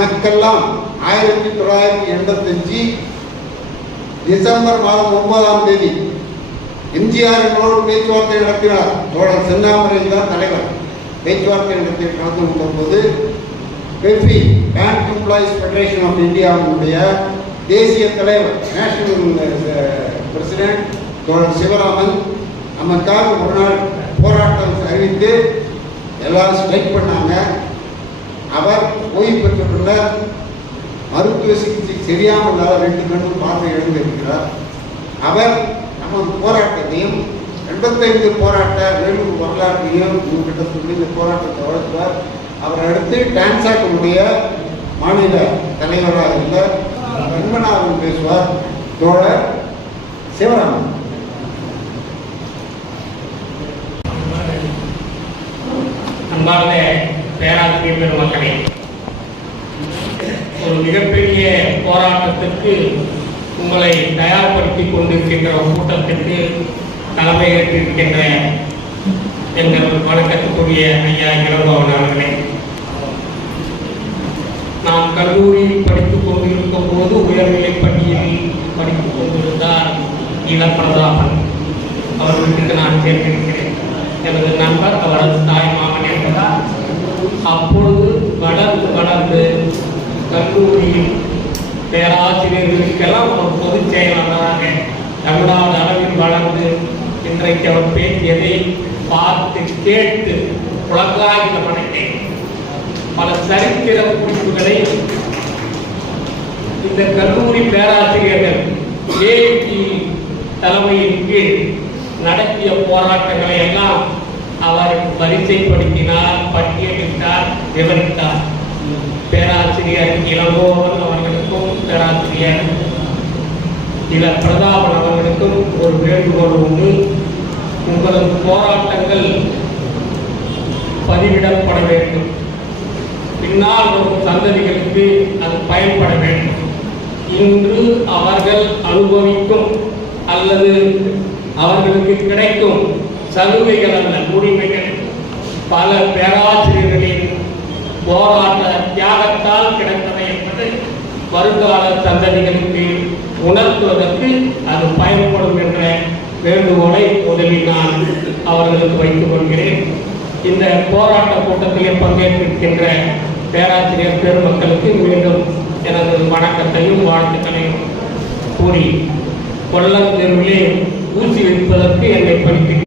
நமக்கெல்லாம் 1985 டிசம்பர் மாதம் 9ஆம் தேதி எம்ஜிஆர் எங்களோடு பேச்சுவார்த்தை நடத்தினார். தோழர் சென்னாமரையில் தான் தலைவர். பேச்சுவார்த்தை நடந்து கொண்ட போது பெஃபி, பேங்க் எம்ப்ளாயிஸ் ஃபெடரேஷன் ஆஃப் இந்தியாவுடைய தேசிய தலைவர், நேஷனல் பிரசிடென்ட் தோழர் சிவராமன் நமக்காக ஒரு நாள் போராட்டம் அறிவித்து எல்லாரும் ஸ்ட்ரைக் பண்ணாங்க. அவர் ஓய்வு பெற்ற பின்னர் மருத்துவ சிகிச்சை சரியாமல் 2 கண்ணும் பார்வை இழந்திருக்கிறார். அவர் நம்ம போராட்டத்தையும் 85 போராட்ட வேலூர் வரலாற்றையும் உங்ககிட்ட சொல்லி இந்த போராட்டத்தை வளர்த்தார். அவர் அடுத்து டான்சாக்கினுடைய மாநில தலைவராக இருந்த ரங்கநாதன் பேசுவார். தோழர் சிவராமன். அன்பார்ந்த பேராசிரியர் பெருமக்களே, ஒரு மிகப்பெரிய போராட்டத்திற்கு உங்களை தயார்படுத்திக் கொண்டிருக்கின்ற ஒரு கூட்டத்திற்கு தலைமையேற்றிருக்கின்ற எங்கள் வணக்கத்துக்குரிய ஐயா இளங்கோவன் அவர்களே, நாம் கல்லூரியில் படித்துக் கொண்டிருக்கும் போது உயர்நிலை பள்ளியில் படித்துக் கொண்டிருந்தார் இளப்பிரதாபன் அவர்களுக்கு நான் சேர்ந்திருக்கிறேன். எனது நண்பர் அவரது தாய் மாமன் என்பதால் அப்பொழுது வளர்ந்து கல்லூரியில் பேராசிரியர்களுக்கெல்லாம் ஒரு பொதுச் செயலாளராக தமிழ்நாடு அளவில் வளர்ந்து இன்றைக்கு அவர் பேசியதை பார்த்து கேட்டு புலங்காய்ந்த பணத்தை பல சரித்திர குறிப்புகளை இந்த கல்லூரி பேராசிரியர்கள் ஏடி தலைமையின் கீழ் நடத்திய போராட்டங்களை எல்லாம் அவர் வரிசைப்படுத்தினார், பட்டியலிட்டார், விவரித்தார். பேராசிரியர் இளங்கோவன் அவர்களுக்கும் பேராசிரியர் பிரதாபன் அவர்களுக்கும் ஒரு வேண்டுகோள் உண்டு. உங்களது போராட்டங்கள் பதிவிடப்பட வேண்டும். பின்னால் வரும் சந்ததிகளுக்கு அது பயன்பட வேண்டும். இன்று அவர்கள் அனுபவிக்கும் அல்லது அவர்களுக்கு கிடைக்கும் சலுகைகள் அல்ல, உரிமைகள் பல பேராசிரியர்களின் போராட்ட தியாகத்தால் கிடைத்தவை என்பது வருங்கால சந்ததிகளுக்கு உணர்த்துவதற்கு அது பயன்படும் என்ற வேண்டுகோளை முதலில் நான் அவர்களுக்கு வைத்துக் கொள்கிறேன். இந்த போராட்ட கூட்டத்திலே பங்கேற்றிருக்கின்ற பேராசிரியர் பெருமக்களுக்கு மீண்டும் எனது வணக்கத்தையும் வாழ்த்துக்களையும் கூறி கொல்லம் தெருவிலே ஊசி வைப்பதற்கு என்னை படித்து